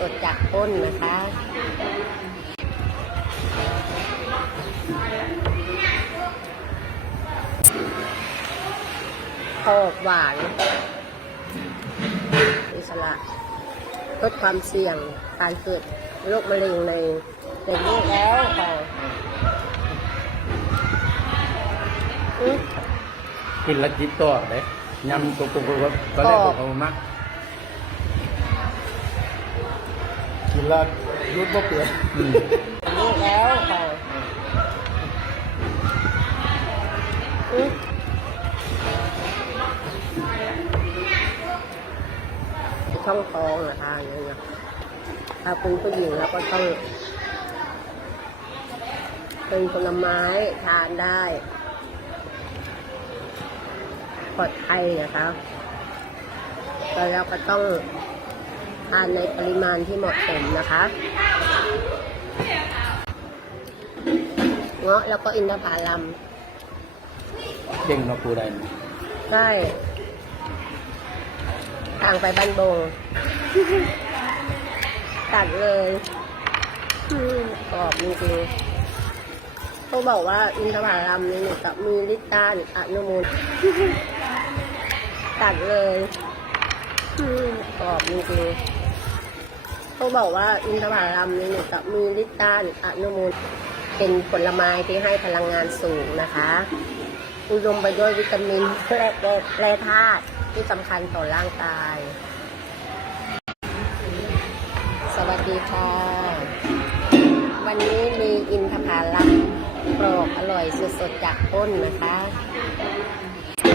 สดๆจากต้นนะคะกรอบหวานอิสระลดความเสี่ยงการเกิดโรคมะเร็งในในลูกแล้วค่ะอื้อกินและจิตตัวเด้ยำตัวตัวตัวก็ได้ตัวเขามัก กินแล้วยุดบ่เปลี่ยนลูกแล้วค่ะอื้อช่องท้องนะคะอย่างเงี้ยถ้าเป็นผู้หญิงแล้วก็ต้องเป็นผลไม้ทานได้ปลอดภัยนะคะแต่เราก็ต้อง ทานในปริมาณที่เหมาะสมนะคะเงาะแล้วก็อินทผลัมเก่งเนาะกูได้ได้ทางไปบ้านโบงตัดเลยอืมกรอบจริงๆเขาบอกว่าอินทผลัมนี่เนี่ยกับมีลิต้านอนุมูลตัดเลยอืมกรอบจริงๆ เขาบอกว่าอินทผลัมนี่กับมีลิต้านอนุมูล เป็นผลไม้ที่ให้พลังงานสูงนะคะ อุดมไปด้วยวิตามินและและและธาตุที่สำคัญต่อร่างกาย สวัสดีค่ะ วันนี้มีอินทผลัมกรอบอร่อยสดๆจากต้นนะคะ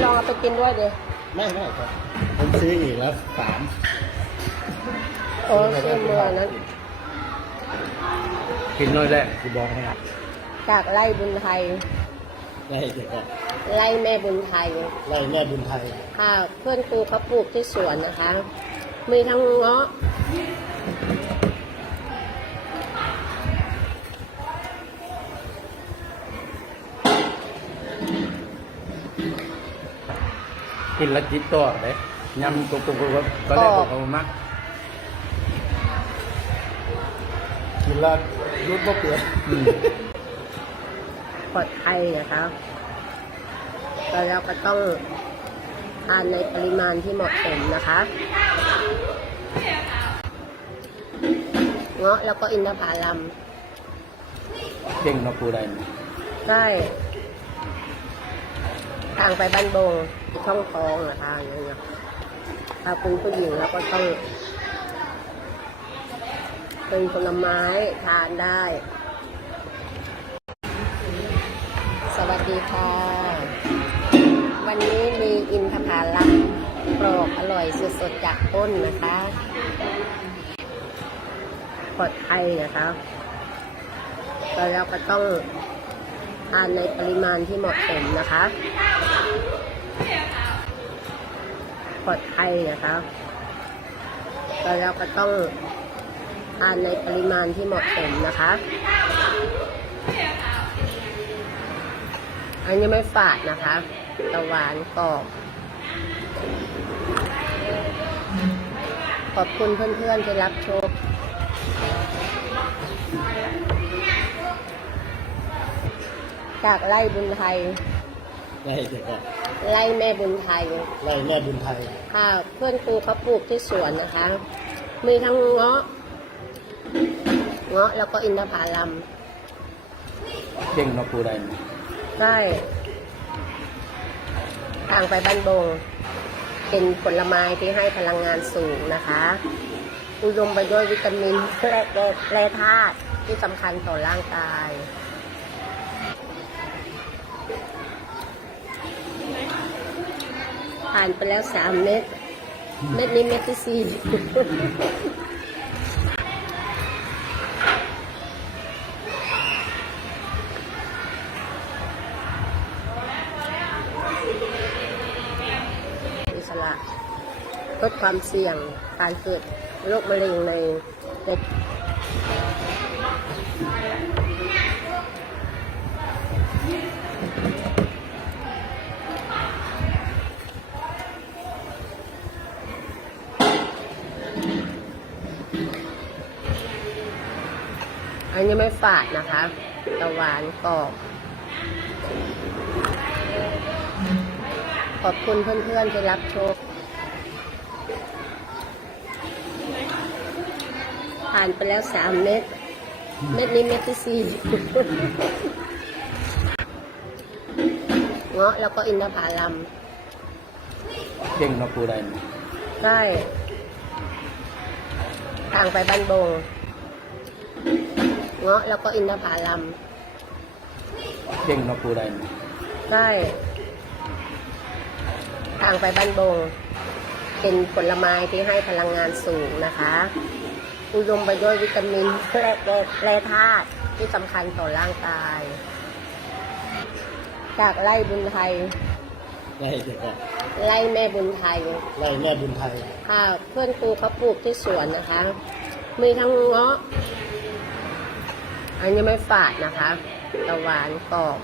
ลองเอาไปกินด้วยดิไม่ไม่ครับผมซื้ออีกแล้วสาม โอ้เชื่อเมื่อนั้นกินน้อยแรกกูบอกให้จากไร่บุญไทยได้เด็กก็ไร่แม่บุญไทยไล่แม่บุญไทย ค่ะเพื่อนครูเขาปลูกที่สวนนะคะ มีทั้งเงาะกินและจิตตัวเด้ยำตัวตัวตัวก็ได้ตัวเขามัก กินแล้วยุดบ่เปลี่ยนอืมปลอดภัยนะคะแต่เราก็ต้องทานในปริมาณที่เหมาะสมนะคะเงาะแล้วก็อินทผลัมเก่งเนาะกูได้ได้ทางไปบ้านโบงช่องท้องนะคะอย่างเงี้ยถ้าเป็นผู้หญิงแล้วก็ต้อง เป็นผลไม้ทานได้ สวัสดีค่ะ วันนี้มีอินทผลัมกรอบอร่อยสดๆจากต้นนะคะปลอดภัยนะคะแต่เราก็ต้องทานในปริมาณที่เหมาะสมนะคะปลอดภัยนะคะแต่เราก็ต้อง ทานในปริมาณที่เหมาะสมนะคะ อันนี้ไม่ฝาดนะคะแต่หวานกรอบขอบคุณเพื่อนๆที่รับชมจากไร่บุญไทยได้เด็กก็ไร่แม่บุญไทย ไล่แม่บุญไทย ค่ะ เพื่อนครูเขาปลูกที่สวนนะคะ มีทั้งเงาะ เงาะแล้วก็อินทผลัมเก่งเนาะกูได้ได้ทางไปบ้านโบง เป็นผลไม้ที่ให้พลังงานสูงนะคะอุดมไปด้วยวิตามินและและและธาตุที่สำคัญต่อร่างกายผ่านไปแล้วสามเม็ด เม็ดนี้เม็ดที่สี่ อิสระลด ความเสี่ยงการเกิดโรคมะเร็งในในอันนี้ไม่ฝาดนะคะแต่หวานกรอบขอบคุณเพื่อนๆที่รับชม ผ่านไปแล้วสามเม็ด เม็ดนี้เม็ดที่สี่เงาะแล้วก็อินทผลัมเก่งมาปูได้ไหมใกล้ทางไปบ้านบงเงาะแล้วก็อินทผลัมเก่งมาปูได้ไหมใกล้ทางไปบ้านบงเป็นผลไม้ที่ให้พลังงานสูงนะคะ อุดมไปด้วยวิตามินและและและธาตุที่สำคัญต่อร่างกาย จากไร่บุญไทย ไล่เด็กออกไร่แม่บุญไทย ไล่แม่บุญไทย ค่ะเพื่อนครูเขาปลูกที่สวนนะคะ มีทั้งเงาะ อันนี้ไม่ฝาดนะคะแต่หวานกรอบ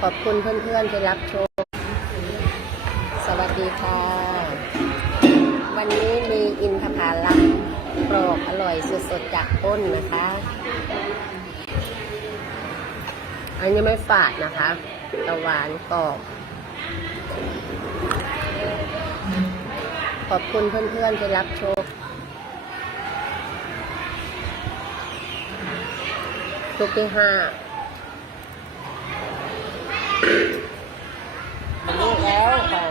ขอบคุณเพื่อนๆที่รับชม สวัสดีค่ะ วันนี้มีอินทผลัมกรอบอร่อยสดๆจากต้นนะคะ อันนี้ไม่ฝาดนะคะแต่หวานกรอบ ขอบคุณเพื่อนๆที่รับชมทุกที่ห้าอันนี้แล้วค่ะ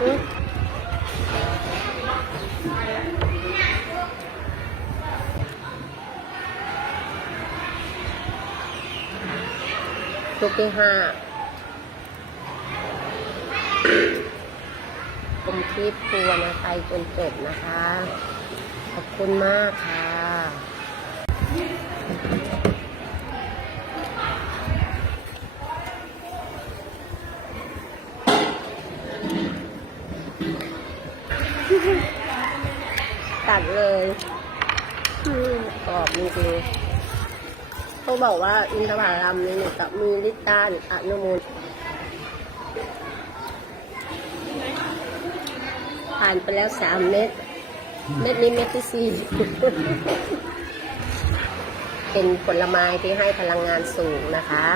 อุ๊ย ที่ห้าผมคลิปครัวนะไปจนจบนะคะ ขอบคุณมากค่ะตัดเลยกรอบจริง เขาบอกว่าอินทผลัมนี่เนี่ยกับมีลิตาหรือนุมูลผ่านไปแล้วสามเม็ดเม็ดนี้เม็ดที่สี่เป็นผลไม้ที่ให้พลังงานสูงนะคะ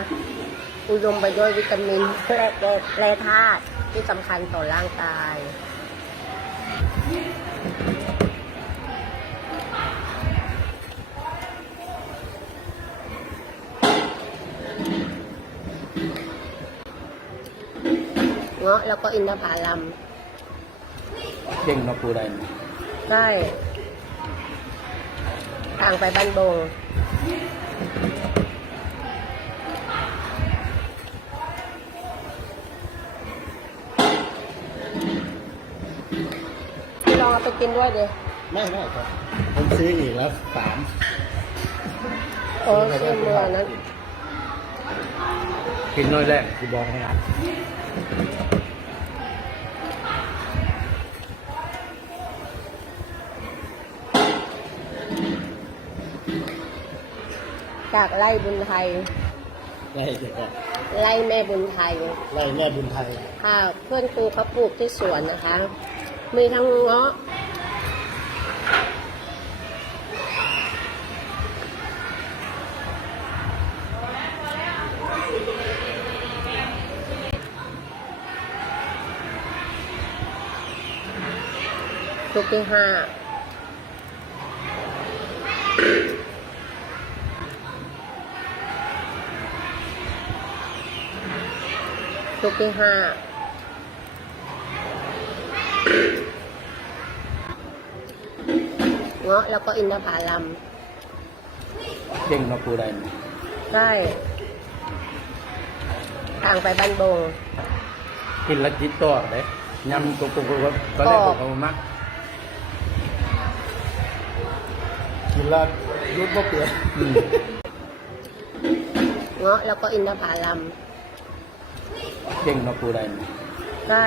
อุดมไปด้วยวิตามินและและและธาตุที่สำคัญต่อร่างกาย เงาะแล้วก็อินทผลัมเก่งมาปูได้ไหมใช่ทางไปบ้านบงพี่ลองเอาไปกินด้วยเดี๋ยวไม่ไม่ครับ ผมซื้ออีกแล้วสามโอ้ชิมเมื่อนั้นกินน้อยแรกคือบอกให้อ่า จากไร่บุญไทย ไล่เด็กออกไร่แม่บุญไทย ไล่แม่บุญไทยค่ะเพื่อนครูเขาปลูกที่สวนนะคะ มีทั้งเงาะทุกที่ห้า ทุกที่ห้าเงาะแล้วก็อินทผลัมเก่งมาปูได้ไหมใกล้ทางไปบ้านบงกินและจิตตัวเลยยำตัวตัวตัวตอนแรกผมเอามักกินแล้วยุดบ่เปลี่ยนอืมเงาะแล้วก็อินทผลัม เก่งมาปูได้ไหมใช่